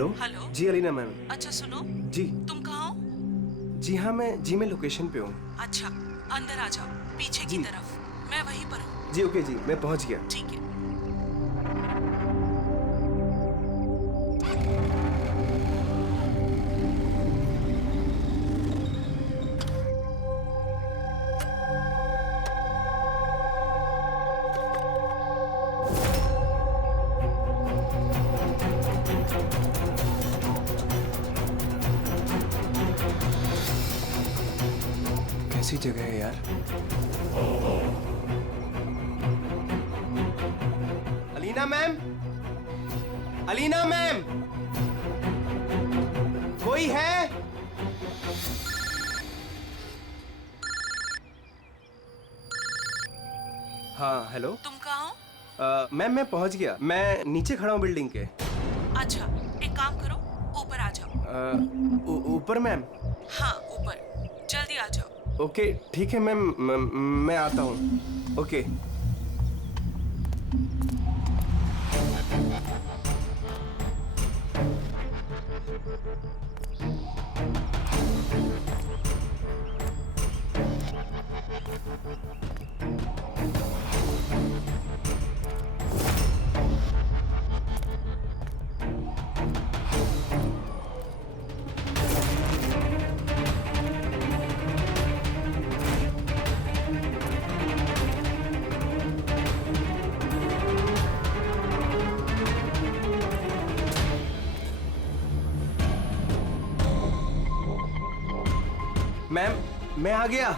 Hello. Hello. जी Alina ma'am. अच्छा सुनो, जी। तुम कहाँ हो? जी हाँ, मैं लोकेशन पे हूँ। अच्छा, अंदर आ जाओ, पीछे की जी। तरफ। मैं वहीं पर हूँ। जी ओके जी, मैं पहुँच गया। ठीक है। कैसी जगह है यार। अलीना मैम, अलीना मैम, कोई है? हाँ हेलो। तुम कहाँ हो? मैम मैं पहुँच गया, मैं नीचे खड़ा हूँ बिल्डिंग के। अच्छा, एक काम करो, ऊपर आ जाओ। ऊपर मैम? हाँ ऊपर, जल्दी आ जाओ। ओके ठीक है मैम, मैं आता हूँ। ओके। मैम मैं आ गया।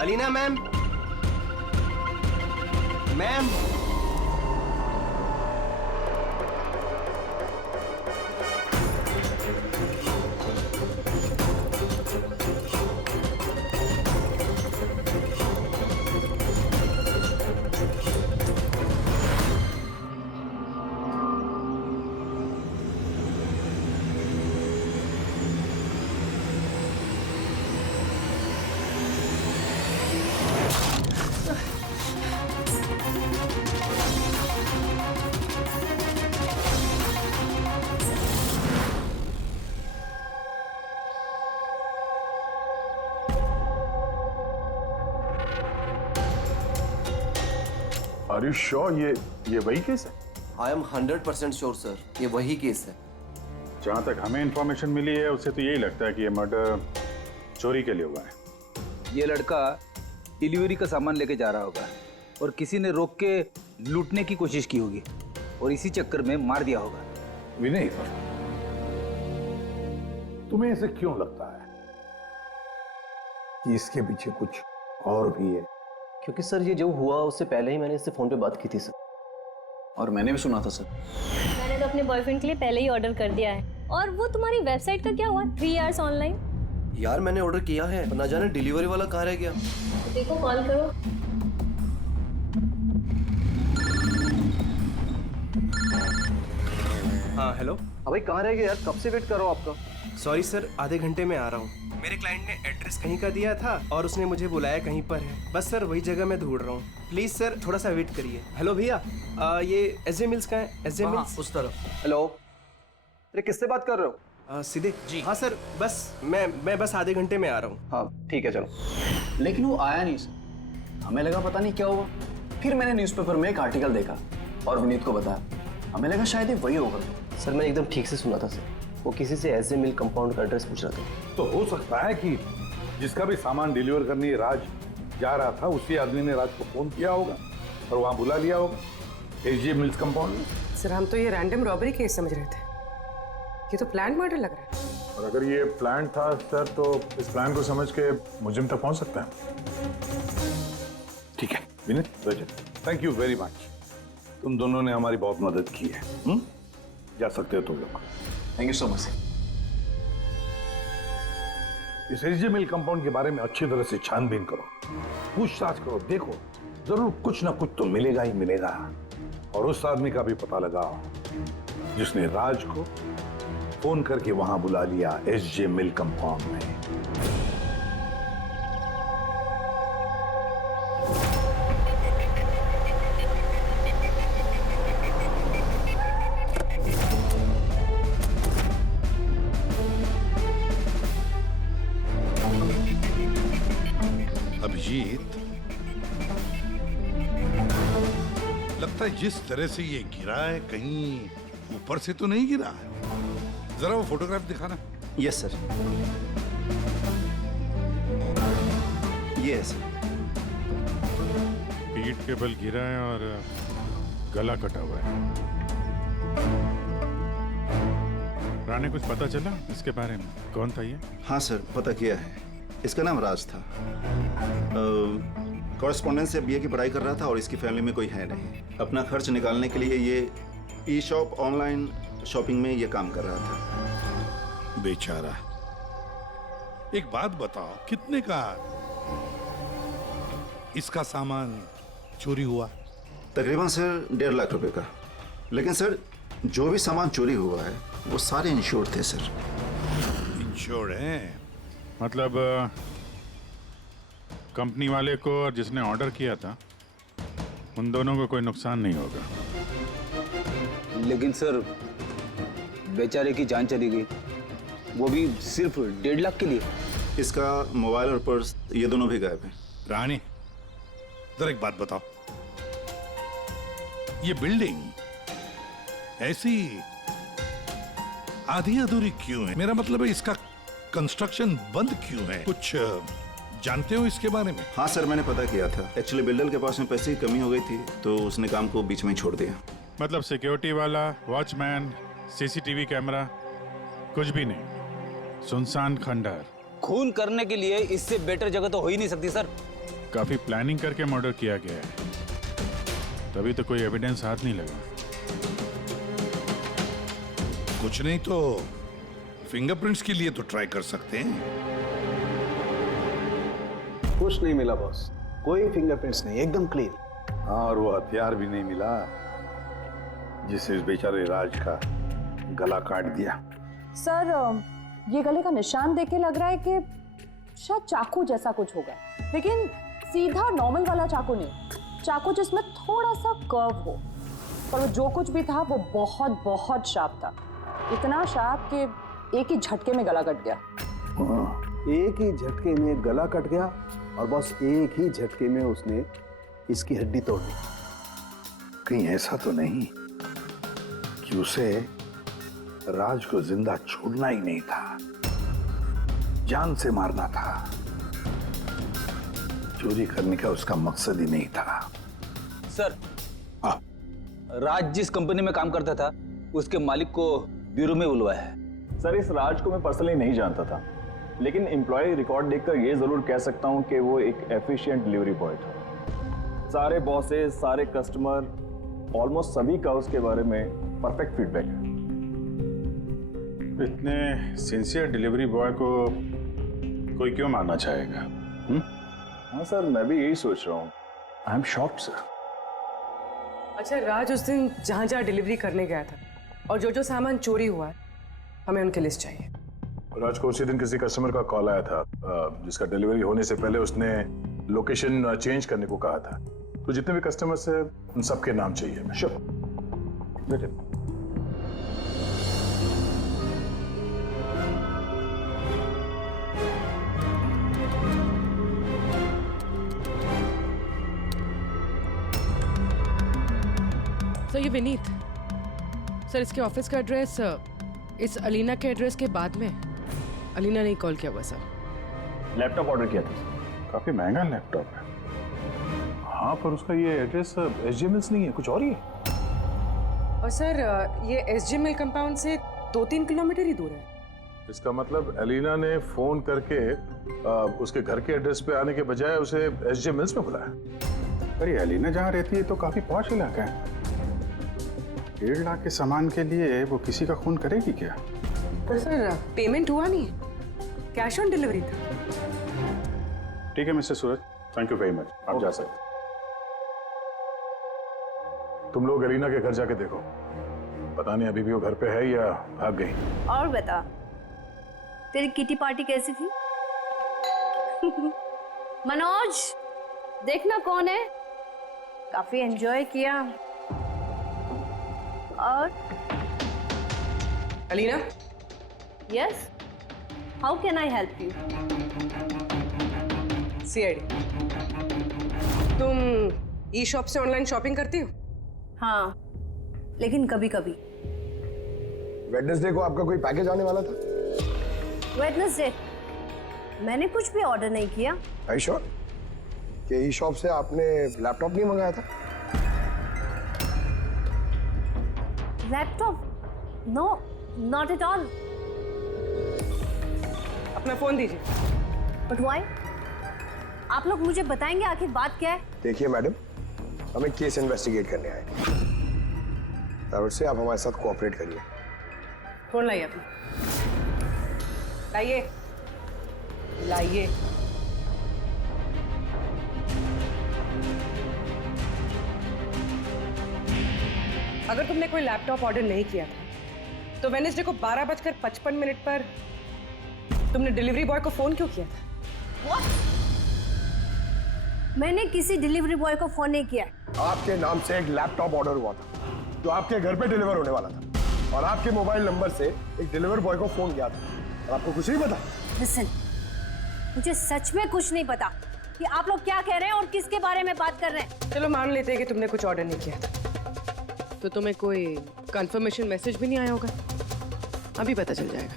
Alina ma'am, ma'am. Are you sure ये वही केस है? आई एम 100% श्योर सर, ये वही केस है। जहां तक हमें इंफॉर्मेशन मिली है उससे तो यही लगता है कि ये मर्डर चोरी के लिए हुआ है। ये लड़का डिलीवरी का सामान लेके जा रहा होगा और किसी ने रोक के लूटने की कोशिश की होगी और इसी चक्कर में मार दिया होगा। विनय, तुम्हें ऐसे क्यों लगता है कि इसके पीछे कुछ और भी है? क्योंकि सर ये जो हुआ उससे पहले ही मैंने इससे फोन पे बात की थी सर। और मैंने भी सुना था सर। मैंने तो अपने बॉयफ्रेंड के लिए पहले ही ऑर्डर कर दिया है। और वो तुम्हारी वेबसाइट का क्या हुआ? 3 आवर्स ऑनलाइन। यार मैंने ऑर्डर किया है, ना जाने डिलीवरी वाला कहाँ रह गया। देखो कॉल करो। हाँ हेलो। भाई कहाँ रह गया यार, कब से वेट कर रहा हूँ आपका। सॉरी सर, आधे घंटे में आ रहा हूँ। मेरे क्लाइंट ने एड्रेस कहीं का दिया था और उसने मुझे बुलाया कहीं पर है। बस सर वही जगह मैं ढूंढ रहा हूँ। प्लीज सर थोड़ा सा वेट करिए। हेलो भैया, ये एसजे मिल्स का है? एसजे मिल्स उस तरफ। हेलो, अरे किससे बात कर रहे हो? सीधे जी। हाँ सर, बस मैं बस आधे घंटे में आ रहा हूँ। हाँ ठीक है चलो। लेकिन वो आया नहीं सर, हमें लगा पता नहीं क्या हुआ। फिर मैंने न्यूज़पेपर में एक आर्टिकल देखा और विनीत को बताया। हमें लगा शायद ये वही होगा। सर मैंने एकदम ठीक से सुना था सर, वो किसी से एसजे मिल कंपाउंड का एड्रेस पूछ रहा था। तो हो सकता है कि जिसका भी सामान डिलीवर करने राज जा रहा था उसी आदमी ने राज को फोन किया होगा और वहां बुला लिया होगा एसजे मिल्स कंपाउंड में। सर हम तो ये रैंडम रॉबरी केस समझ रहे थे, ये तो प्लान मर्डर लग रहा है। और अगर ये प्लान था सर तो इस प्लान को समझ के मुजरिम तक पहुंच सकता है। ठीक है विनीत, रजत, थैंक यू वेरी मच। तुम दोनों ने हमारी बहुत मदद की है। जा सकते हो तुम लोग। Thank you so much. इस एसजे मिल कंपाउंड के बारे में अच्छी तरह से छानबीन करो, पूछताछ करो, देखो जरूर कुछ ना कुछ तो मिलेगा ही मिलेगा। और उस आदमी का भी पता लगाओ जिसने राज को फोन करके वहां बुला लिया एसजे मिल कंपाउंड में। रंजीत, लगता है जिस तरह से ये गिरा है कहीं ऊपर से तो नहीं गिरा है। जरा वो फोटोग्राफ दिखाना। Yes sir. ये है सर। पीठ के बल गिरा है और गला कटा हुआ है। राणे, कुछ पता चला इसके बारे में? कौन था ये? हाँ सर, पता किया है। इसका नाम राज था। कॉरेस्पॉन्डेंस से बीए की पढ़ाई कर रहा था और इसकी फैमिली में कोई है नहीं। अपना खर्च निकालने के लिए ये ई शॉप ऑनलाइन शॉपिंग में ये काम कर रहा था। बेचारा। एक बात बताओ, कितने का इसका सामान चोरी हुआ? तकरीबन सर 1.5 लाख रुपए का। लेकिन सर, जो भी सामान चोरी हुआ है वो सारे इंश्योर्ड थे सर। इंश्योर्ड हैं? मतलब कंपनी वाले को और जिसने ऑर्डर किया था, उन दोनों को कोई नुकसान नहीं होगा। लेकिन सर, बेचारे की जान चली गई, वो भी सिर्फ 1.5 लाख के लिए। इसका मोबाइल और पर्स ये दोनों भी गायब हैं। रानी, जरा एक बात बताओ, ये बिल्डिंग ऐसी आधी अधूरी क्यों है? मेरा मतलब है इसका कंस्ट्रक्शन बंद क्यों है? कुछ जानते हो इसके बारे में? हाँ सर, मैंने पता किया था। एक्चुअली बिल्डर के पास में पैसे की कमी हो गई थी तो उसने काम को बीच में ही छोड़ दिया। मतलब सिक्योरिटी वाला, वॉचमैन, सीसीटीवी कैमरा, कुछ भी नहीं। सुनसान खंडहर। खून करने के लिए इससे बेटर जगह तो हो ही नहीं सकती सर। काफी प्लानिंग करके मर्डर किया गया है, तभी तो कोई एविडेंस हाथ नहीं लगा। कुछ नहीं तो फिंगरप्रिंट्स के लिए तो ट्राई कर सकते हैं। कुछ नहीं मिला बॉस, कोई फिंगरप्रिंट्स नहीं, एकदम क्लीन। हाँ, और वो हथियार भी नहीं मिला जिससे इस बेचारे राज का गला काट दिया। सर, ये गले का निशान देख के लग रहा है कि शायद चाकू जैसा कुछ होगा, लेकिन सीधा नॉर्मल वाला चाकू नहीं, चाकू जिसमें थोड़ा सा कर्व हो। और वो जो कुछ भी था वो बहुत बहुत शार्प था, इतना शार्प कि एक ही झटके में गला कट गया। एक ही झटके में गला कट गया और बस एक ही झटके में उसने इसकी हड्डी तोड़ दी। कहीं ऐसा तो नहीं कि उसे राज को जिंदा छोड़ना ही नहीं था, जान से मारना था। चोरी करने का उसका मकसद ही नहीं था। सर, हाँ, राज जिस कंपनी में काम करता था उसके मालिक को ब्यूरो में बुलवाया है। सर, इस राज को मैं पर्सनली नहीं जानता था, लेकिन एम्प्लॉय रिकॉर्ड देखकर ये जरूर कह सकता हूँ कि वो एक एफिशिएंट डिलीवरी बॉय था। सारे बॉसेस, सारे कस्टमर, ऑलमोस्ट सभी का उसके बारे में परफेक्ट फीडबैक है। इतने सिंसियर डिलीवरी बॉय को कोई क्यों मारना चाहेगा? हाँ सर, मैं भी यही सोच रहा हूँ। I am shocked sir. अच्छा, राज उस दिन जहाँ जहाँ डिलीवरी करने गया था और जो जो सामान चोरी हुआ है, हमें उनकी लिस्ट चाहिए। राज को उसी दिन किसी कस्टमर का कॉल आया था जिसका डिलीवरी होने से पहले उसने लोकेशन चेंज करने को कहा था। तो जितने भी कस्टमर्स हैं उन सबके नाम चाहिए हमें। श्योर, बेटे। सर, ये विनीत सर, इसके ऑफिस का एड्रेस इस अलीना के एड्रेस के बाद में। अलीना ने कॉल किया हुआ सर। लैपटॉप ऑर्डर किया था। काफी महंगा लैपटॉप है। हाँ, पर उसका ये एड्रेस SJ मिल्स नहीं है, कुछ और ही है। और सर, ये SJ मिल कंपाउंड से 2-3 किलोमीटर ही दूर है। इसका मतलब एलिना ने फोन करके उसके घर के एड्रेस पे आने के बजाय उसे SJ मिल्स में बुलाया। अरे एलिना जहाँ रहती है तो काफी पॉश इलाका है। 1.5 लाख के सामान के लिए वो किसी का खून करेगी क्या? पर सर, पेमेंट हुआ नहीं, कैश ऑन डिलीवरी था। ठीक है mister Suraj, thank you very much, आप जा सकते। तुम लोग एलिना के घर जाके देखो, पता नहीं अभी भी वो घर पे है या भाग गई। और बता, तेरी किटी पार्टी कैसी थी? मनोज, देखना कौन है, काफी एंजॉय किया। और Alina? Yes, how can I help you? CID। तुम ई शॉप से ऑनलाइन शॉपिंग करती हो? हाँ, लेकिन कभी कभी। वेडनेसडे को आपका कोई पैकेज आने वाला था? वेडनेसडे मैंने कुछ भी ऑर्डर नहीं किया। आई श्योर कि ई शॉप से आपने लैपटॉप नहीं मंगाया था? Laptop? No, not at all. अपना फोन दीजिए। But why? आप लोग मुझे बताएंगे आखिर बात क्या है? देखिए मैडम, हमें केस इन्वेस्टिगेट करने आए, और से आप हमारे साथ कोऑपरेट करिए। फोन लाइए अपना। लाइए, लाइए। अगर तुमने कोई लैपटॉप ऑर्डर नहीं किया था तो वेडनेसडे को 12:55 पर तुमने डिलीवरी बॉय को फोन क्यों किया था? What? मैंने किसी डिलीवरी बॉय को फोन नहीं किया। आपके नाम से एक लैपटॉप ऑर्डर हुआ था जो आपके घर पे डिलीवर होने वाला था, और आपके मोबाइल नंबर से एक डिलीवर बॉय को फोन किया था, और आपको कुछ नहीं पता? Listen, मुझे सच में कुछ नहीं पता कि आप लोग क्या कह रहे हैं और किसके बारे में बात कर रहे हैं। चलो मान लेते हैं कि तुमने कुछ ऑर्डर नहीं किया था, तो तुम्हें कोई कंफर्मेशन मैसेज भी नहीं आया होगा। अभी पता चल जाएगा।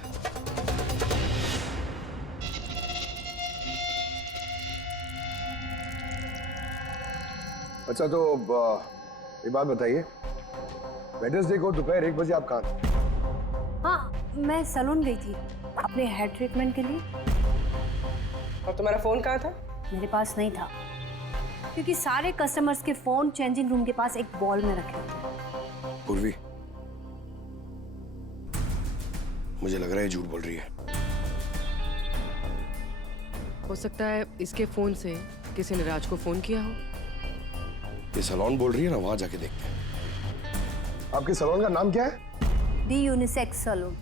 अच्छा, तो एक बात बताइए, वेडनेसडे को दोपहर 1 बजे आप कहाँ थे? हाँ, मैं सैलून गई थी अपने हेयर ट्रीटमेंट के लिए। और तुम्हारा फोन कहाँ था? मेरे पास नहीं था, क्योंकि सारे कस्टमर्स के फोन चेंजिंग रूम के पास एक बॉल में रखे थे। पूर्वी, मुझे लग रहा है झूठ बोल रही है। हो सकता है इसके फोन से किसी ने राज को फोन किया हो। ये सैलून बोल रही है ना, वहां जाके देखते हैं। आपके सैलून का नाम क्या है? D unisex salon.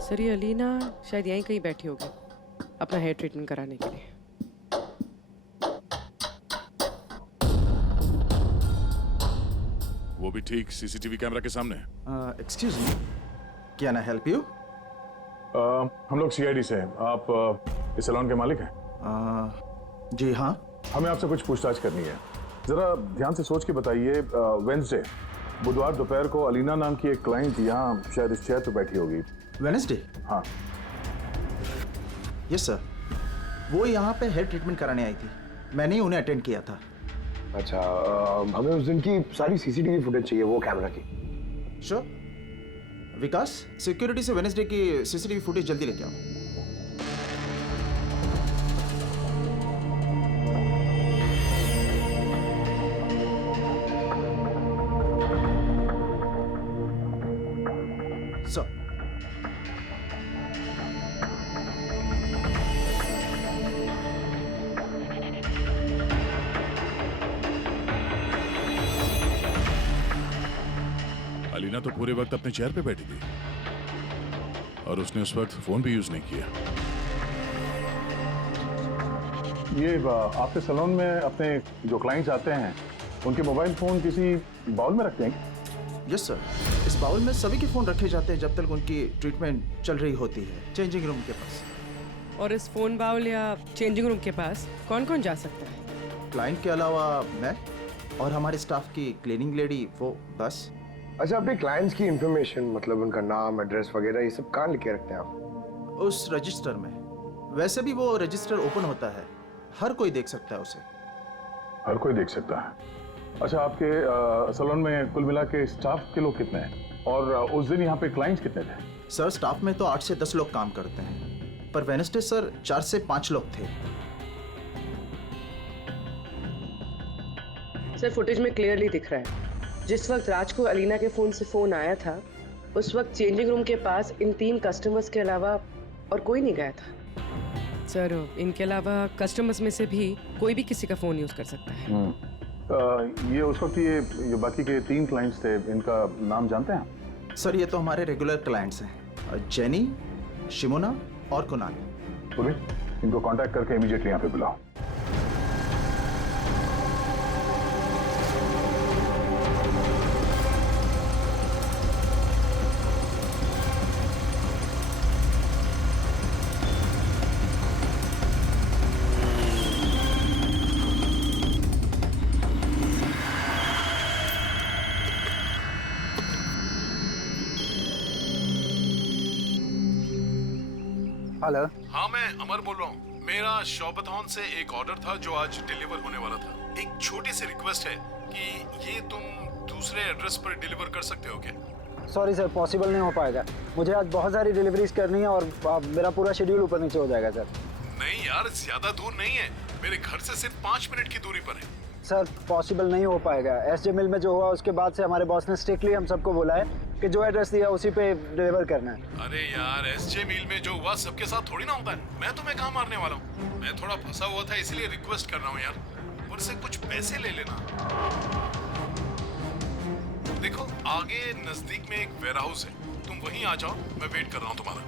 सर, ये अलीना शायद यहीं कहीं बैठी होगी अपना हेयर ट्रीटमेंट कराने के लिए। वो भी ठीक सीसीटीवी कैमरा के सामने। Excuse me, can I help you? हम लोग सीआईडी से हैं। आप इस सैलून के मालिक हैं? जी हाँ। हमें आपसे कुछ पूछताछ करनी है। जरा ध्यान से सोच के बताइए, वेडनेसडे बुधवार दोपहर को अलीना नाम की एक क्लाइंट यहाँ शायद इस चेयर पे बैठी होगी। वेडनेसडे? हाँ। यस सर, वो यहाँ पे हेयर ट्रीटमेंट कराने आई थी, मैंने ही उन्हें अटेंड किया था। अच्छा, हमें उस दिन की सारी सीसीटीवी फुटेज चाहिए, वो कैमरा की। श्योर। विकास, सिक्योरिटी से वेडनेसडे की सीसीटीवी फुटेज जल्दी लेके आओ। सर, अलीना तो पूरे वक्त अपने चेयर पे बैठी थी और उसने उस वक्त फोन भी यूज नहीं किया। ये आपके सैलून में अपने जो क्लाइंट्स आते हैं उनके मोबाइल फोन किसी बाउल में रखते हैं? यस सर, इस बाउल में सभी के फोन रखे जाते हैं जब तक उनकी ट्रीटमेंट चल रही होती है, चेंजिंग रूम के पास। और इस फोन बाउल या चेंजिंग रूम के पास कौन कौन जा सकता है? क्लाइंट के अलावा मैं और हमारे स्टाफ की क्लीनिंग लेडी, वो बस। अच्छा, अपने क्लाइंट्स की इंफॉर्मेशन, मतलब उनका नाम, एड्रेस वगैरह, ये सब कहाँ लिख के रखते हैं आप? उस रजिस्टर में। वैसे भी वो रजिस्टर ओपन होता है, हर कोई देख सकता है उसे। हर कोई देख सकता है। अच्छा, आपके सैलून में कुल मिला के स्टाफ के लोग कितने हैं, और उस दिन यहाँ पे क्लाइंट्स कितने थे? सर, स्टाफ में तो 8 से 10 लोग काम करते हैं, पर वेडनेसडे सर 4 से 5 लोग थे। सर, फुटेज में क्लियरली दिख रहा है जिस वक्त राज को अलीना के फोन से फोन आया था उस वक्त चेंजिंग रूम के पास इन 3 कस्टमर्स के अलावा और कोई नहीं गया था। सर, इनके अलावा कस्टमर्स में से भी कोई भी किसी का फोन यूज कर सकता है। ये उस वक्त ये बाकी के 3 क्लाइंट्स थे, इनका नाम जानते हैं? सर, ये तो हमारे रेगुलर क्लाइंट्स हैं, जेनी, शिमोना और कुणाल। इनको कांटेक्ट करके इमीडिएटली यहाँ पे बुलाओ। हेलो। हाँ, मैं अमर बोल रहा हूँ। मेरा शॉपथॉन से एक ऑर्डर था जो आज डिलीवर होने वाला था। एक छोटी सी रिक्वेस्ट है कि ये तुम दूसरे एड्रेस पर डिलीवर कर सकते हो क्या? सॉरी सर, पॉसिबल नहीं हो पाएगा। मुझे आज बहुत सारी डिलीवरीज करनी है और मेरा पूरा शेड्यूल ऊपर नीचे हो जाएगा सर। नहीं यार, ज्यादा दूर नहीं है, मेरे घर से सिर्फ 5 मिनट की दूरी पर है। सर पॉसिबल नहीं हो पाएगा। एसजे मिल में जो हुआ उसके बाद से हमारे बॉस ने स्ट्रिक्टली हम सबको बोला है कि जो एड्रेस दिया उसी पे डिलीवर करना है। अरे यार, एसजे मिल में जो हुआ सबके साथ थोड़ी ना होता है। मैं तुम्हें कहाँ मारने वाला हूँ? मैं थोड़ा फंसा हुआ था इसलिए रिक्वेस्ट कर रहा हूँ यार, ऊपर से कुछ पैसे ले लेना। देखो आगे नजदीक में एक वेयरहाउस है, तुम वहीं आ जाओ, मैं वेट कर रहा हूँ तुम्हारा।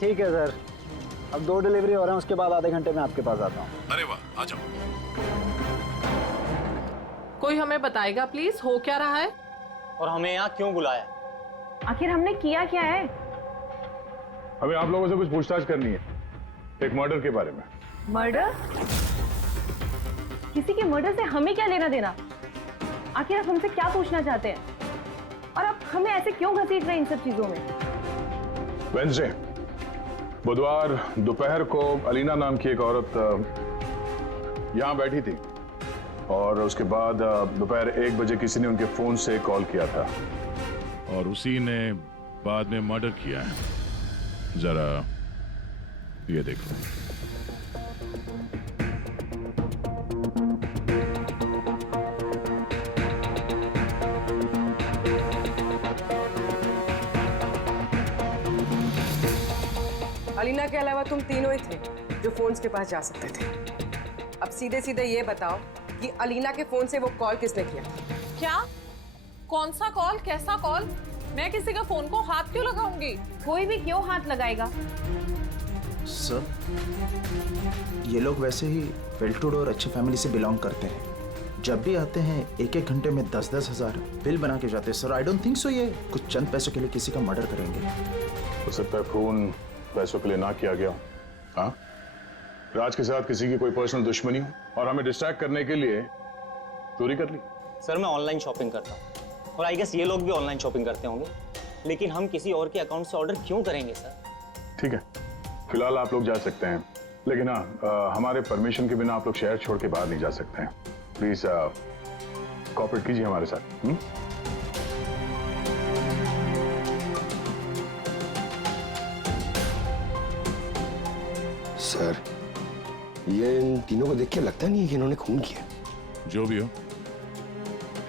ठीक है सर, अब 2 डिलीवरी हो रहे हैं, उसके बाद आधे घंटे में आपके पास आता हूँ। अरे वाह, आ जाओ। कोई हमें बताएगा प्लीज, हो क्या रहा है? और हमें यहाँ क्यों बुलाया? आखिर हमने किया क्या है? हमें आप लोगों से कुछ पूछताछ करनी है, एक मर्डर के बारे में। मर्डर? किसी के मर्डर से हमें क्या लेना देना? आखिर आप हमसे क्या पूछना चाहते हैं? और आप हमें ऐसे क्यों घसीट रहे हैं इन सब चीजों में? वेंसडे, बुधवार दोपहर को अलीना नाम की एक औरत यहाँ बैठी थी और उसके बाद दोपहर 1 बजे किसी ने उनके फोन से कॉल किया था और उसी ने बाद में मर्डर किया है। जरा ये देखो। अलीना के अलावा तुम तीनों ही थे जो फोन्स के पास जा सकते थे। अब सीधे सीधे ये बताओ कि अलीना के फोन से वो कॉल किसने किया? क्या? कौन सा कॉल? कैसा कॉल? मैं किसी का फोन को हाथ क्यों लगाऊंगी? कोई भी क्यों हाथ लगाएगा? सर, ये लोग वैसे ही वेल टू डू और अच्छी फैमिली से बिलोंग करते हैं। जब भी आते हैं 1-1 घंटे में 10-10 हज़ार बिल बना के जाते हैं। Sir I don't think so ये कुछ चंद पैसों के लिए किसी का मर्डर करेंगे। हो सकता है खून पैसों के लिए ना किया गया हो। हाँ, राज के साथ किसी की कोई पर्सनल दुश्मनी हो और हमें डिस्ट्रैक्ट करने के लिए चोरी कर ली। सर मैं ऑनलाइन शॉपिंग करता हूँ और आई गेस ये लोग भी ऑनलाइन शॉपिंग करते होंगे, लेकिन हम किसी और के अकाउंट से ऑर्डर क्यों करेंगे सर? ठीक है, फिलहाल आप लोग जा सकते हैं, लेकिन हाँ हमारे परमिशन के बिना आप लोग शहर छोड़ के बाहर नहीं जा सकते हैं। प्लीज कोऑपरेट कीजिए हमारे साथ। सर, ये इन तीनों को देख के लगता नहीं है कि इन्होंने खून किया। जो भी हो,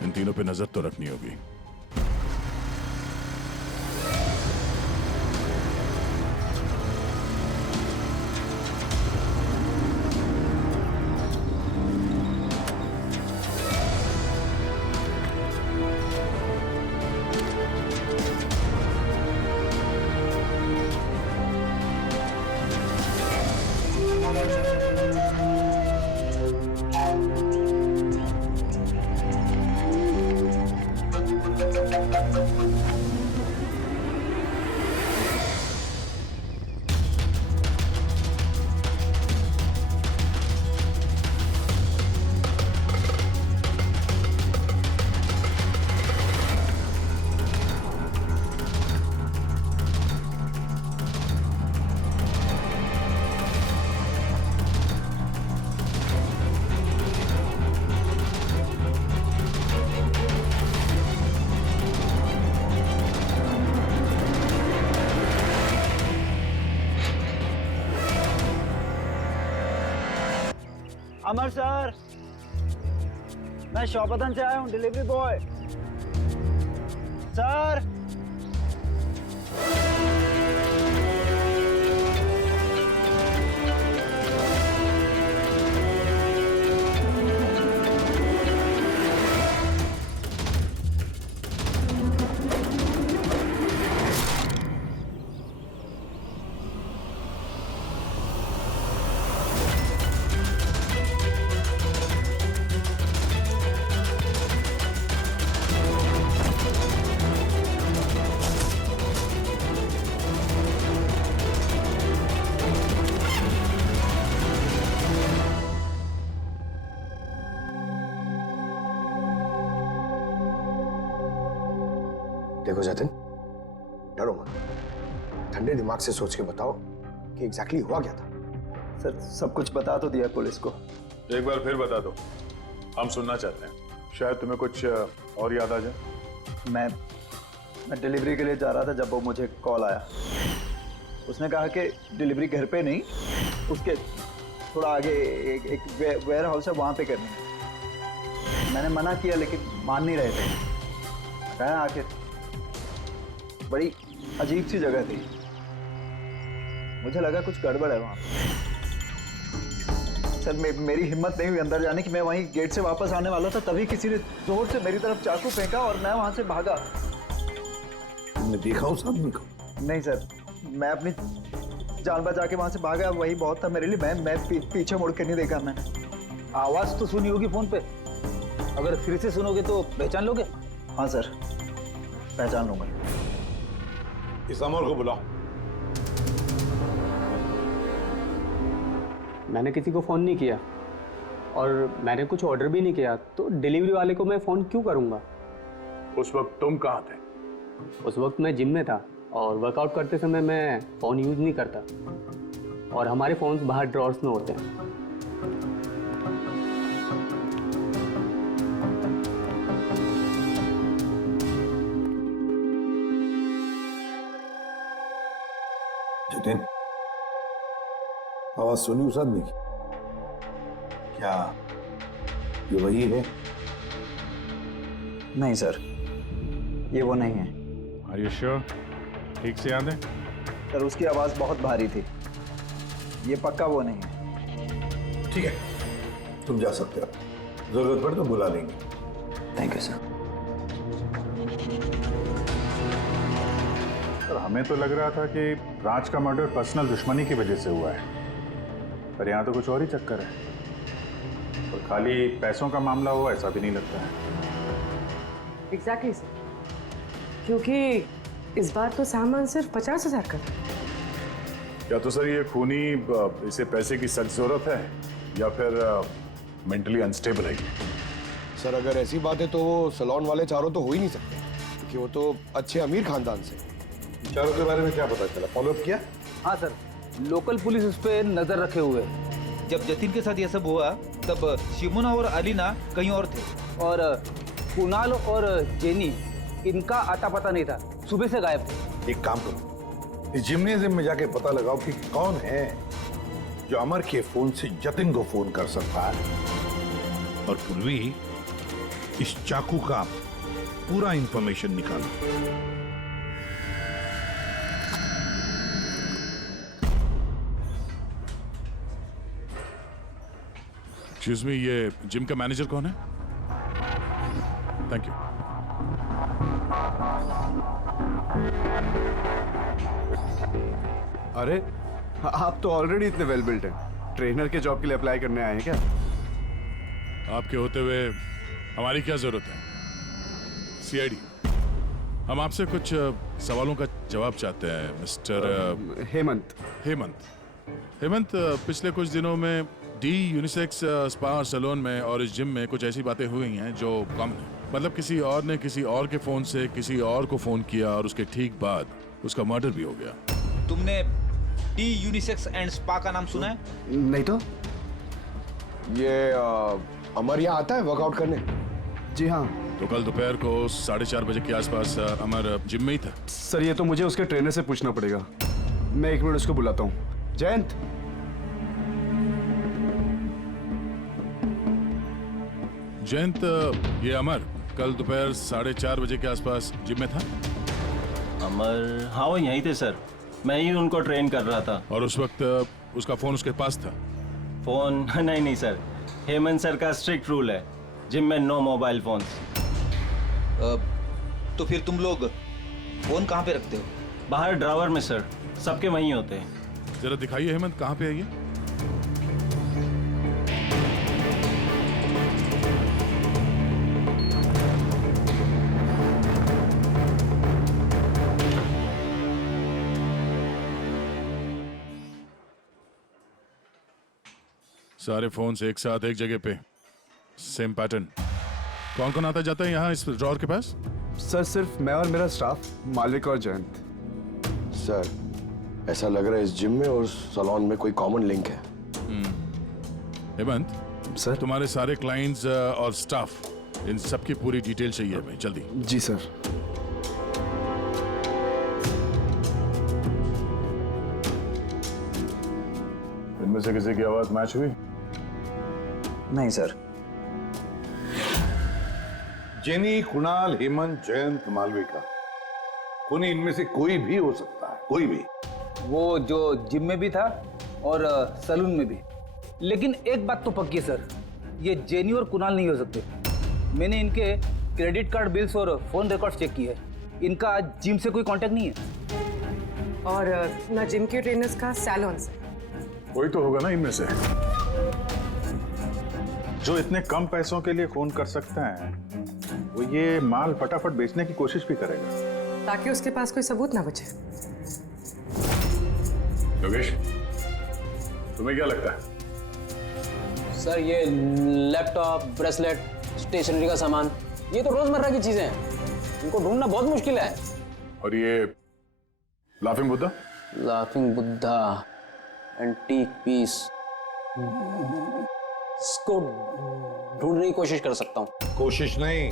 इन तीनों पे नजर तो रखनी होगी। अमर सर, मैं शॉपथन से आया हूँ, डिलीवरी बॉय। सर देखो जतिन, डरो मत, ठंडे दिमाग से सोच के बताओ कि एग्जैक्टली हुआ क्या था? सर सब कुछ बता तो दिया पुलिस को। एक बार फिर बता दो, हम सुनना चाहते हैं। शायद तुम्हें कुछ और याद आ जाए। मैं डिलीवरी के लिए जा रहा था जब वो मुझे कॉल आया। उसने कहा कि डिलीवरी घर पे नहीं, उसके थोड़ा आगे एक वेयर हाउस है, वहाँ पे करनी है। मैंने मना किया लेकिन मान नहीं रहे थे। कहा आखिर बड़ी अजीब सी जगह थी, मुझे लगा कुछ गड़बड़ है वहाँ। सर मेरी हिम्मत नहीं हुई अंदर जाने की। मैं वहीं गेट से वापस आने वाला था, तभी किसी ने जोर से मेरी तरफ चाकू फेंका और मैं वहाँ से भागा। तुमने देखा उस आदमी को? नहीं सर, मैं अपनी जान बचा के वहाँ से भागा, वही बहुत था मेरे लिए। मैं पीछे मुड़ के नहीं देखा मैंने। आवाज तो सुनी होगी फोन पे, अगर फिर से सुनोगे तो पहचान लोगे? हाँ सर, पहचान लूंगा। इस अमर को बुलाओ। मैंने किसी को फ़ोन नहीं किया और मैंने कुछ ऑर्डर भी नहीं किया, तो डिलीवरी वाले को मैं फ़ोन क्यों करूँगा? उस वक्त तुम कहाँ थे? उस वक्त मैं जिम में था और वर्कआउट करते समय मैं फ़ोन यूज़ नहीं करता, और हमारे फ़ोन्स बाहर ड्रॉर्स में होते हैं। जतिन, आवाज सुनी उस आदमी की? क्या ये वही है? नहीं सर, ये वो नहीं है। Are you sure? ठीक से याद है? सर उसकी आवाज बहुत भारी थी, ये पक्का वो नहीं है। ठीक है, तुम जा सकते हो, जरूरत पड़े तो बुला लेंगे। Thank you sir. सर हमें तो लग रहा था कि राज का मर्डर पर्सनल दुश्मनी की वजह से हुआ है, पर यहाँ तो कुछ और ही चक्कर है। और खाली पैसों का मामला हुआ ऐसा भी नहीं लगता है। एग्जैक्टली सर, क्योंकि इस बार तो सामान सिर्फ 50,000 का था। या तो सर ये खूनी इसे पैसे की सख्त जरूरत है या फिर मेंटली अनस्टेबल है। सर अगर ऐसी बात है तो वो सलोन वाले चारों तो हो ही नहीं सकते, क्योंकि वो तो अच्छे अमीर खानदान से। चारों के बारे में क्या पता चला? फॉलोअप किया? हाँ सर, लोकल पुलिस उस पर नजर रखे हुए। जब जतिन के साथ यह सब हुआ तब शिमुना और अलीना कहीं और थे, और कुणाल और जेनी, इनका आता पता नहीं था, सुबह से गायब थे। एक काम करो, इस जिम्नेजियम में जाके पता लगाओ कि कौन है जो अमर के फोन से जतिन को फोन कर सकता है। और पूर्वी इस चाकू का पूरा इंफॉर्मेशन निकालो। एक्सक्यूज मी, ये जिम का मैनेजर कौन है? Thank you. अरे आप तो ऑलरेडी इतने वेल बिल्ट हैं, ट्रेनर के जॉब के लिए अप्लाई करने आए हैं क्या? आपके होते हुए हमारी क्या जरूरत है? सीआईडी, हम आपसे कुछ सवालों का जवाब चाहते हैं मिस्टर हेमंत। हेमंत, पिछले कुछ दिनों में डी यूनिसेक्स स्पा सैलून में और इस जिम में कुछ ऐसी बातें हुई हैं जो कम है। मतलब किसी और ने किसी और के फोन से किसी और को फोन किया और उसके ठीक बाद उसका मर्डर भी हो गया। तुमने डी यूनिसेक्स एंड स्पा का नाम सुना है? नहीं तो। ये अमर यहाँ आता है वर्कआउट करने? जी हाँ। तो कल दोपहर को 4:30 बजे के आसपास अमर जिम में ही था। सर ये तो मुझे उसके ट्रेनर से पूछना पड़ेगा, मैं 1 मिनट उसको बुलाता हूँ। जयंत, जयंत, ये अमर कल दोपहर 4:30 बजे के आसपास जिम में था? अमर, हाँ वो यहीं थे सर, मैं ही उनको ट्रेन कर रहा था। और उस वक्त उसका फोन उसके पास था? फोन नहीं सर, हेमंत सर का स्ट्रिक्ट रूल है, जिम में नो मोबाइल फोन्स। तो फिर तुम लोग फोन कहाँ पे रखते हो? बाहर ड्रावर में सर, सबके वहीं होते हैं। जरा दिखाइए हेमंत, कहाँ पे है ये? सारे फोन्स एक साथ एक जगह पे, सेम पैटर्न। कौन कौन आता जाता है यहाँ इस ड्रॉअर के पास? सर सिर्फ मैं और मेरा स्टाफ, मालिक और जयंत। सर ऐसा लग रहा है इस जिम में और सैलून में कोई कॉमन लिंक है। हेमंत सर, तुम्हारे सारे क्लाइंट्स और स्टाफ, इन सब की पूरी डिटेल चाहिए हमें, जल्दी। जी सर। इनमें से किसी की आवाज मैच हुई? नहीं सर। जेनी, कुणाल, हेमंत, जयंत, मालविका, कोई इनमें से कोई भी हो सकता है, कोई भी। वो जो जिम में भी था और सलून में भी। लेकिन एक बात तो पक्की है सर, ये जेनी और कुणाल नहीं हो सकते। मैंने इनके क्रेडिट कार्ड बिल्स और फोन रिकॉर्ड्स चेक किए, इनका जिम से कोई कांटेक्ट नहीं है। और ना जिम के ट्रेनर्स का सैलून से। कोई तो होगा ना इनमें से जो इतने कम पैसों के लिए फोन कर सकता है, वो ये माल फटाफट बेचने की कोशिश भी करेगा ताकि उसके पास कोई सबूत ना बचे। योगेश, तुम्हें क्या लगता है? सर ये लैपटॉप, ब्रेसलेट, स्टेशनरी का सामान, ये तो रोजमर्रा की चीजें हैं, इनको ढूंढना बहुत मुश्किल है। और ये laughing Buddha? Laughing Buddha, antique piece, इसको ढूंढने की कोशिश कर सकता हूँ। कोशिश नहीं,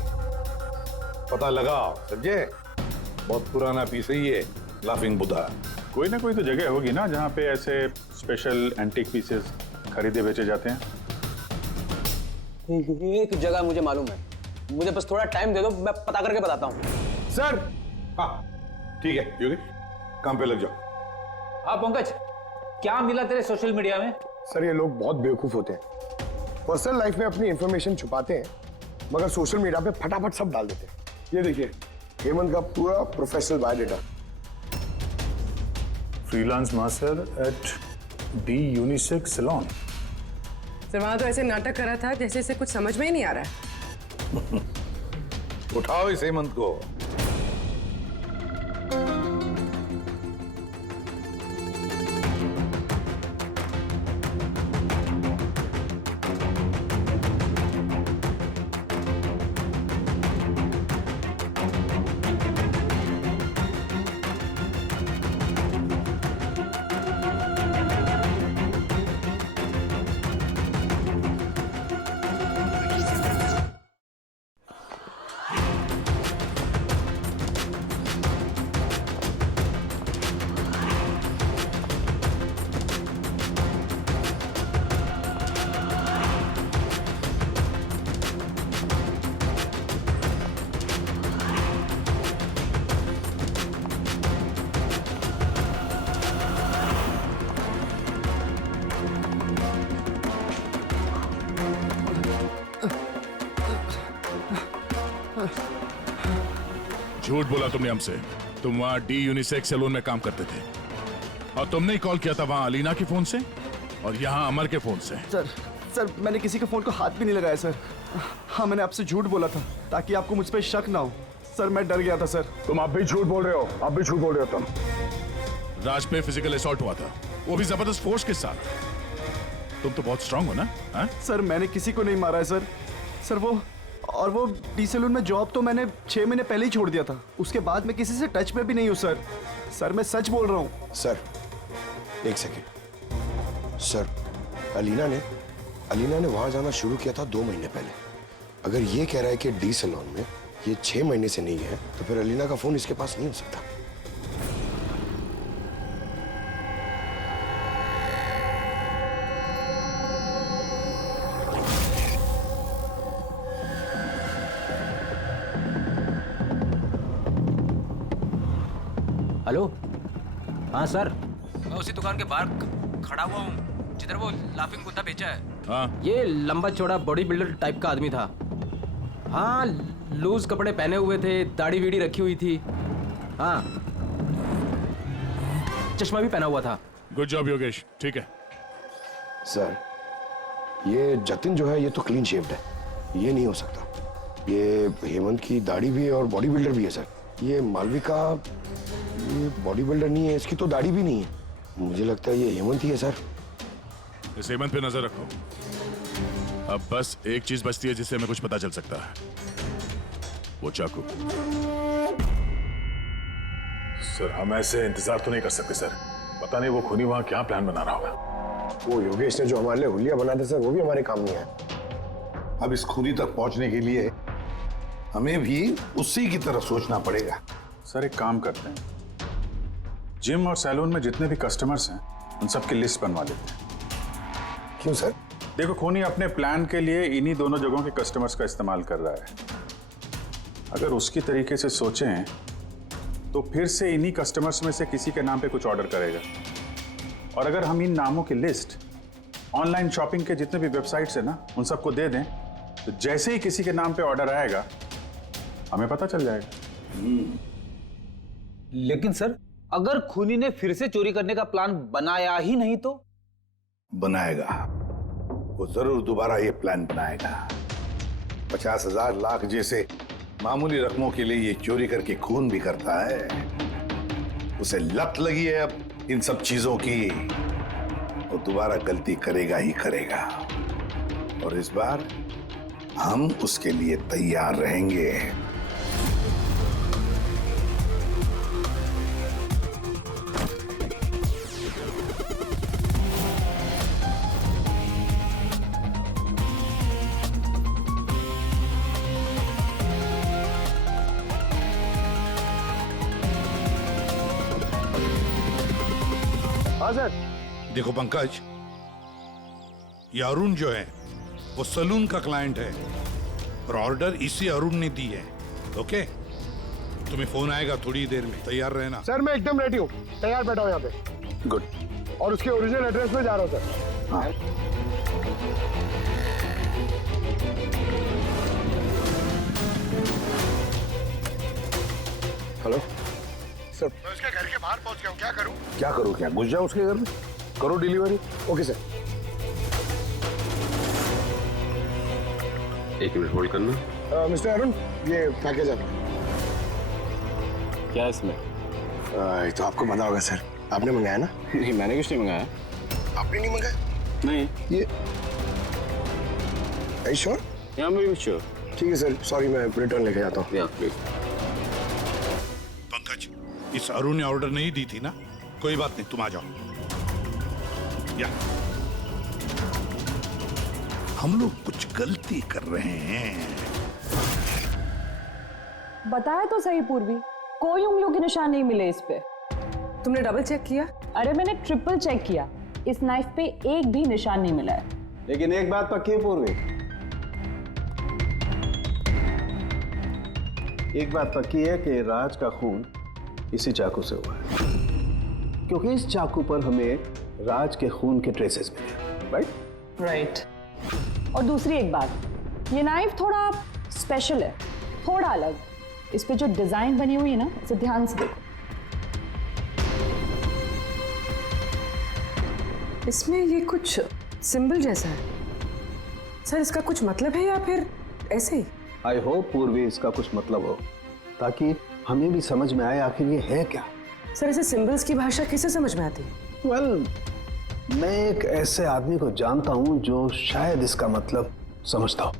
पता लगाओ, समझे? बहुत पुराना पीस है ये लाफिंग बुद्धा। कोई ना कोई तो जगह होगी ना जहाँ पे ऐसे स्पेशल एंटीक पीसेस खरीदे बेचे जाते हैं। एक जगह मुझे मालूम है, मुझे बस थोड़ा टाइम दे दो, मैं पता करके बताता हूँ। सर, हाँ ठीक है योगेश, काम पे लग जाओ। हाँ पंकज, क्या मिला तेरे सोशल मीडिया में? सर ये लोग बहुत बेवकूफ होते हैं, पर्सनल लाइफ में अपनी इंफॉर्मेशन छुपाते हैं मगर सोशल मीडिया पे फटाफट सब डाल देते हैं। ये देखिए हेमंत का पूरा professional biodata. Freelance master at the unisex salon. Sir वहां तो ऐसे नाटक करा था जैसे इसे कुछ समझ में ही नहीं आ रहा है। उठाओ इस हेमंत को। झूठ बोला तुमने हमसे। तुम वहां डी यूनिसेक्स सैलून में काम करते थे और तुमने ही कॉल किया था वहां अलीना के फोन से और यहाँ अमर के फोन से। सर मैंने किसी के फोन को हाथ भी नहीं लगाया सर। हाँ मैंने आपसे झूठ बोला था ताकि आपको मुझ पर शक ना हो। सर मैं डर गया था सर। तुम आप भी झूठ बोल रहे हो, आप भी झूठ बोल रहे हो। तुम राज पे फिजिकल असॉल्ट हुआ था, वो भी जबरदस्त फोर्स के साथ। तुम तो बहुत स्ट्रांग हो ना? हा? सर मैंने किसी को नहीं मारा है सर। सर वो डी सैलून में जॉब तो मैंने 6 महीने पहले ही छोड़ दिया था। उसके बाद मैं किसी से टच में भी नहीं हूँ सर। सर मैं सच बोल रहा हूँ। सर एक सेकेंड सर, अलीना ने वहां जाना शुरू किया था 2 महीने पहले। अगर ये कह रहा है कि डी सैलून में ये 6 महीने से नहीं है तो फिर अलीना का फोन इसके पास नहीं हो सकता। हेलो, हाँ सर, मैं उसी दुकान के बाहर खड़ा हुआ हूँ जिधर वो लाफिंग बुद्धा बेचा है। हाँ। ये लंबा चौड़ा बॉडी बिल्डर टाइप का आदमी था। हाँ, लूज कपड़े पहने हुए थे, दाढ़ी वीड़ी रखी हुई थी। हाँ, चश्मा भी पहना हुआ था। गुड जॉब योगेश, ठीक है। सर ये जतिन जो है ये तो क्लीन शेव्ड है, ये नहीं हो सकता। ये हेमंत की दाढ़ी भी है और बॉडी बिल्डर भी है सर। ये मालविका ये बॉडी बिल्डर नहीं है, इसकी तो दाढ़ी भी नहीं है। मुझे लगता है ये हेमंत ही है सर। इस हेमंत पे नजर रखो। अब बस एक चीज बचती है जिससे हमें कुछ पता चल सकता है, वो चाकू। सर हम ऐसे इंतजार तो नहीं कर सकते सर। पता नहीं वो खूनी वहां क्या प्लान बना रहा होगा। वो योगेश ने जो हमारे लिए हुलिया बनाया था सर, वो भी हमारे काम नहीं आया। अब इस खूनी तक पहुंचने के लिए हमें भी उसी की तरह सोचना पड़ेगा। सर एक काम करते हैं, जिम और सैलून में जितने भी कस्टमर्स हैं उन सबकी लिस्ट बनवा लेते हैं। क्यों सर? देखो खूनी अपने प्लान के लिए इन्हीं दोनों जगहों के कस्टमर्स का इस्तेमाल कर रहा है। अगर उसकी तरीके से सोचें तो फिर से इन्हीं कस्टमर्स में से किसी के नाम पे कुछ ऑर्डर करेगा, और अगर हम इन नामों की लिस्ट ऑनलाइन शॉपिंग के जितने भी वेबसाइट्स हैं ना उन सबको दे दें, तो जैसे ही किसी के नाम पे ऑर्डर आएगा हमें पता चल जाएगा। लेकिन सर अगर खूनी ने फिर से चोरी करने का प्लान बनाया ही नहीं तो? बनाएगा, वो जरूर दोबारा ये प्लान बनाएगा। 50,000 लाख जैसे मामूली रकमों के लिए ये चोरी करके खून भी करता है। उसे लत लगी है अब इन सब चीजों की, वो दोबारा गलती करेगा ही करेगा, और इस बार हम उसके लिए तैयार रहेंगे। हाँ सर। देखो पंकज, ये अरुण जो है वो सलून का क्लाइंट है और ऑर्डर इसी अरुण ने दी है। ओके, तुम्हें फोन आएगा थोड़ी देर में, तैयार रहना। सर मैं एकदम रेडी हूँ, तैयार बैठा हूँ यहाँ पे। गुड। और उसके ओरिजिनल एड्रेस पे जा रहा हूँ सर। हाँ। हेलो सर, मैं उसके घर के बाहर पहुंच गया हूँ, क्या करूँ? क्या करूँ? क्या घुस जाओ उसके घर में, करो डिलीवरी। Okay sir. एक मिनट होल्ड करना। मिस्टर अरुण, ये पैकेज है। क्या है इसमें? ये तो आपको पता होगा सर, आपने मंगाया ना? नहीं मैंने कुछ नहीं मंगाया। आपने नहीं मंगाया? नहीं। ये श्योर? या मैं श्योर। ठीक है सर, सॉरी मैं रिटर्न लेके जाता हूँ। या प्लीज। पंकज, इस अरुण ने ऑर्डर नहीं दी थी ना? कोई बात नहीं, तुम आ जाओ। या हम लोग कुछ गलती कर रहे हैं। बताया तो सही पूर्वी, कोई उंगलियों के निशान नहीं मिले इस पे। तुमने डबल चेक किया? अरे मैंने ट्रिपल चेक किया, इस नाइफ पे एक भी निशान नहीं मिला है। लेकिन एक बात पक्की है पूर्वी, एक बात पक्की है कि राज का खून इसी चाकू से हुआ है, क्योंकि इस चाकू पर हमें राज के खून के ट्रेसेस मिले। राइट? राइट। और दूसरी एक बात, ये नाइफ थोड़ा स्पेशल है, थोड़ा अलग। इस पे जो डिजाइन बनी हुई है ना, इसे ध्यान से देखो। इसमें ये कुछ सिंबल जैसा है सर, इसका कुछ मतलब है या फिर ऐसे ही? आई होप पूर्वी इसका कुछ मतलब हो, ताकि हमें भी समझ में आए आखिर ये है क्या। सर ऐसे सिंबल्स की भाषा किसे समझ में आती? वेल, मैं एक ऐसे आदमी को जानता हूं जो शायद इसका मतलब समझता हो।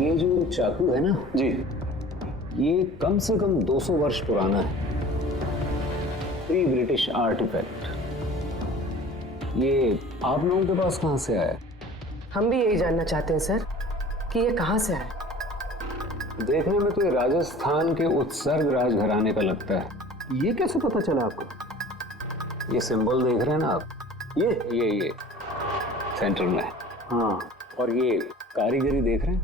ये जो चाकू है ना जी, ये कम से कम 200 वर्ष पुराना है। Pre British artefact. ये आप लोगों के पास कहाँ से आया? हम भी यही जानना चाहते हैं सर कि ये कहाँ से आया। देखने में तो ये राजस्थान के उत्सर्ग राजघराने का लगता है। ये कैसे पता चला आपको? ये सिंबल देख रहे हैं ना आप, ये सेंटर में। हाँ, और ये कारीगरी देख रहे हैं,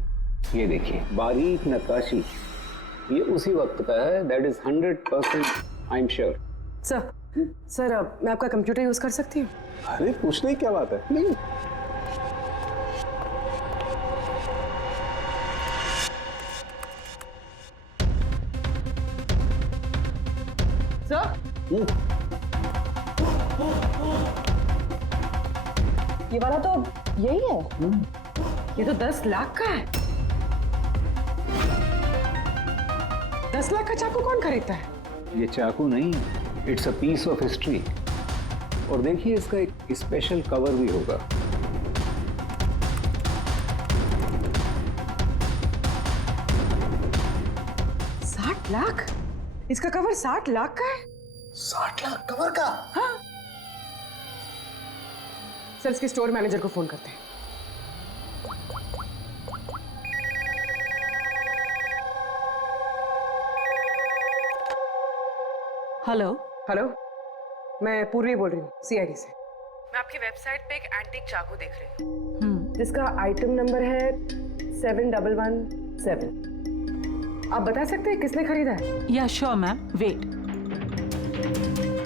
ये देखिए बारीक नक्काशी, ये उसी वक्त का है। That is 100% I am sure. Sir अब मैं आपका कंप्यूटर यूज कर सकती हूँ? अरे पूछने की क्या बात है। नहीं। ये वाला तो यही है। ये तो 10 लाख का है। 10 लाख का चाकू कौन खरीदता है? ये चाकू नहीं, it's a piece of history. और देखिए इसका एक स्पेशल कवर भी होगा। लाख? इसका कवर 60 लाख का है? 60 लाख कवर का? हाँ। सर इसके स्टोर मैनेजर को फोन करते हैं। हेलो हेलो, मैं पूर्वी बोल रही हूँ सीआईडी से। मैं आपकी वेबसाइट पे एक एंटीक चाकू देख रही हूँ जिसका आइटम नंबर है 7117। आप बता सकते हैं किसने खरीदा है? या श्योर मैम, वेट।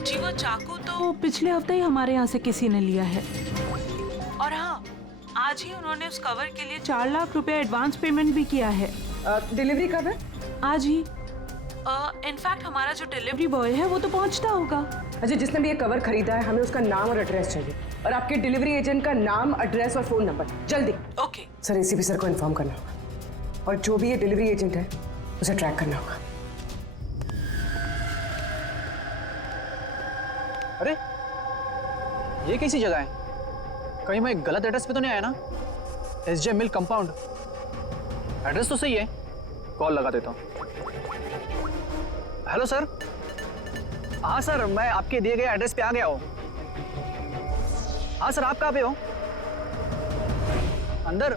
जी वो चाकू तो पिछले हफ्ते ही हमारे यहाँ से किसी ने लिया है, और हाँ आज ही उन्होंने उस कवर के लिए 4 लाख रुपए एडवांस पेमेंट भी किया है। डिलीवरी कब है? आज ही। इनफैक्ट हमारा जो डिलीवरी बॉय है वो तो पहुंचता होगा। अच्छा, जिसने भी ये कवर खरीदा है हमें उसका नाम और एड्रेस चाहिए, और आपके डिलीवरी एजेंट का नाम, एड्रेस और फोन नंबर, जल्दी। ओके सर, एसीपी सर को इन्फॉर्म करना होगा, और जो भी ये डिलीवरी एजेंट है उसे ट्रैक करना होगा। अरे ये कैसी जगह है? कहीं मैं गलत एड्रेस पे तो नहीं आया ना? SJ मिल कंपाउंड, एड्रेस तो सही है। कॉल लगा देता हूँ। Hello sir. हाँ सर, मैं आपके दिए गए एड्रेस पे आ गया हूँ। हाँ सर, आप कहाँ पे हो? अंदर?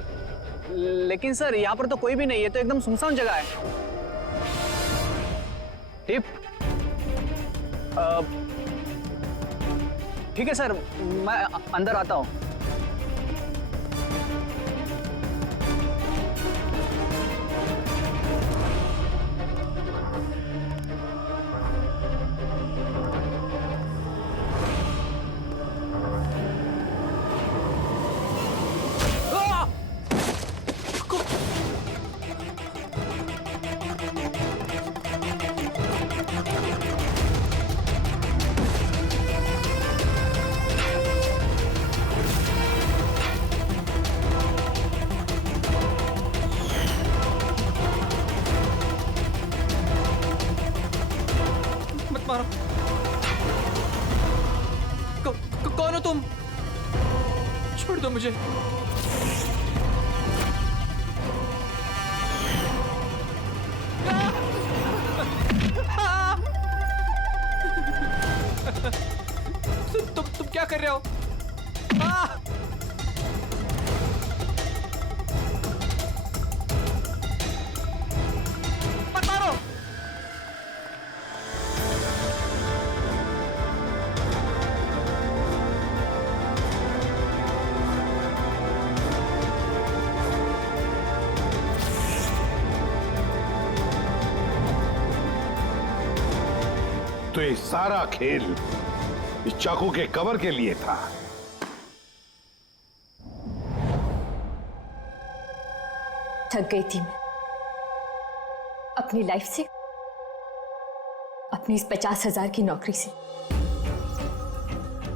लेकिन सर यहाँ पर तो कोई भी नहीं है, तो एकदम सुनसान जगह है। टिप? ठीक है सर, मैं अंदर आता हूँ। मारो। कौन हो तुम? छोड़ दो मुझे। तुम क्या कर रहे हो? मत मारो। तो ये सारा खेल इस चाकू के कवर के लिए था। थक गई थी मैं अपनी लाइफ से, अपनी इस 50,000 की नौकरी से।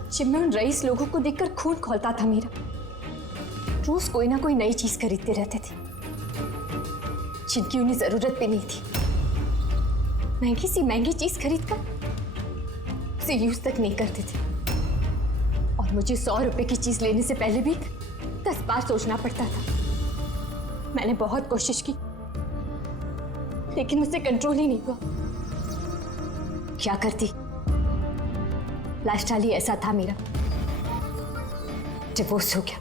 जब मैं उन रईस लोगों को देखकर खून खौलता था मेरा, रोज कोई ना कोई नई चीज खरीदते रहते थे जिनकी उन्हें जरूरत भी नहीं थी। महंगी सी महंगी चीज खरीदकर उसे यूज तक नहीं करते थे, और मुझे 100 रुपए की चीज लेने से पहले भी 10 बार सोचना पड़ता था। मैंने बहुत कोशिश की लेकिन मुझसे कंट्रोल ही नहीं हुआ। क्या करती? लाइफस्टाइल ही ऐसा था मेरा। डिवोर्स हो गया,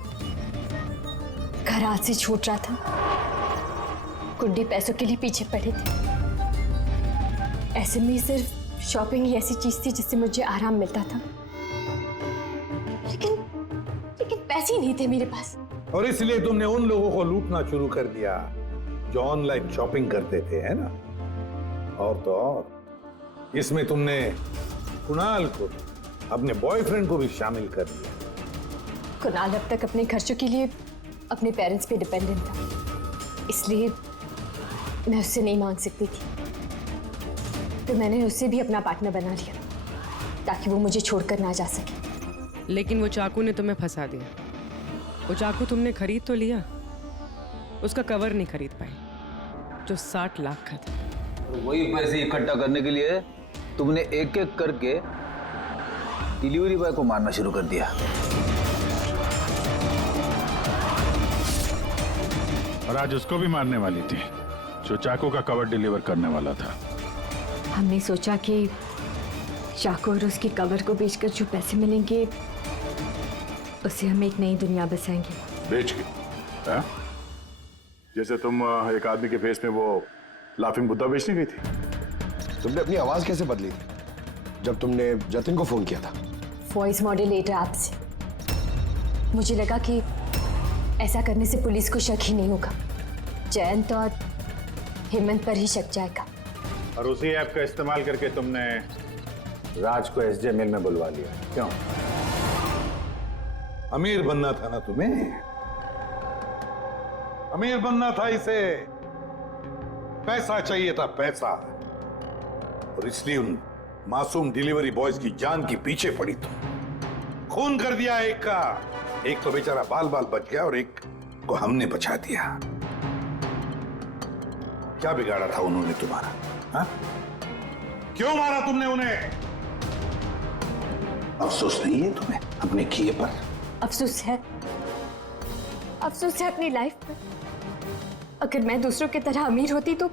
घर हाथ से छूट रहा था, कुंडी पैसों के लिए पीछे पड़े थे। ऐसे में सिर्फ शॉपिंग ही ऐसी चीज थी जिससे मुझे आराम मिलता था, लेकिन पैसे ही नहीं थे मेरे पास। और इसलिए तुमने उन लोगों को लूटना शुरू कर दिया जो ऑनलाइन शॉपिंग करते थे, है ना? और तो और इसमें तुमने कुणाल को, अपने बॉयफ्रेंड को भी शामिल कर दिया। कुणाल अब तक अपने खर्चों के लिए अपने पेरेंट्स पे डिपेंडेंट था, इसलिए मैं उससे नहीं मांग सकती थी। तो मैंने उससे भी अपना पार्टनर बना लिया ताकि वो मुझे छोड़कर ना जा सके। लेकिन वो चाकू ने तुम्हें फंसा दिया। वो चाकू तुमने खरीद तो लिया, उसका कवर नहीं खरीद पाए जो 60 लाख का था। वही पैसे इकट्ठा करने के लिए तुमने एक एक करके डिलीवरी बॉय को मारना शुरू कर दिया। और आज उसको भी मारने वाली थी जो चाकू का कवर डिलीवर करने वाला था। हमने सोचा कि चाकू और उसकी कवर को बेचकर जो पैसे मिलेंगे उससे हम एक नई दुनिया बसाएंगे। बेच के? हाँ? जैसे तुम एक आदमी के फेस में वो लाफिंग बुद्धा बेचने गई थी। तुमने अपनी आवाज कैसे बदली थी जब तुमने जतिन को फोन किया था? वॉइस मॉड्यूलेटर ऐप से। मुझे लगा कि ऐसा करने से पुलिस को शक ही नहीं होगा, जयंत और हेमंत पर ही शक जाएगा। और उसी ऐप का इस्तेमाल करके तुमने राज को एसजे मिल में बुलवा लिया, क्यों? अमीर बनना था ना तुम्हें? अमीर बनना था इसे, पैसा चाहिए था, पैसा। और इसलिए उन मासूम डिलीवरी बॉयज की जान की पीछे पड़ी तुम। खून कर दिया एक का, एक तो बेचारा बाल बाल बच गया और एक को हमने बचा दिया। क्या बिगाड़ा था उन्होंने तुम्हारा? हा? क्यों मारा तुमने उन्हें? अफसोस नहीं है तुम्हें अपने किए पर? अफसोस है अपनी लाइफ पर। अगर मैं दूसरों की तरह अमीर होती तो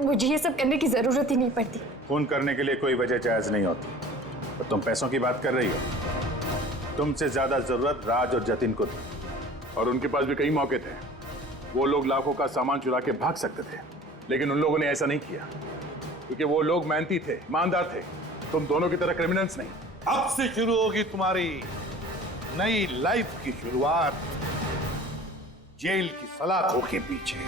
मुझे ये सब करने की जरूरत ही नहीं पड़ती। खून करने के लिए कोई वजह जायज नहीं होती। तो तुम पैसों की बात कर रही हो। तुमसे ज्यादा जरूरत राज और जतिन को थी, और उनके पास भी कई मौके थे। वो लोग लाखों का सामान चुरा के भाग सकते थे, लेकिन उन लोगों ने ऐसा नहीं किया क्योंकि वो लोग मेहनती थे, ईमानदार थे। तुम दोनों की तरह क्रिमिनल्स नहीं। अब से शुरू होगी तुम्हारी नई लाइफ की शुरुआत जेल की सलाखों के पीछे।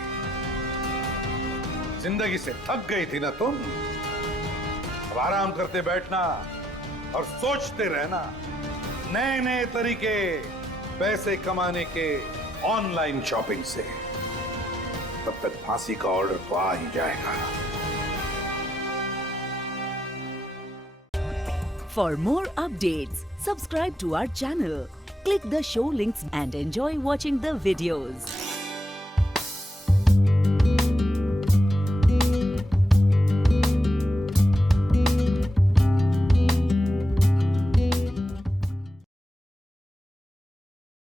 जिंदगी से थक गई थी ना तुम? अब आराम करते बैठना और सोचते रहना नए नए तरीके पैसे कमाने के ऑनलाइन शॉपिंग से। तब तक फांसी का ऑर्डर तो आ ही जाएगा। For more updates, subscribe to our channel, click the show links and enjoy watching the videos.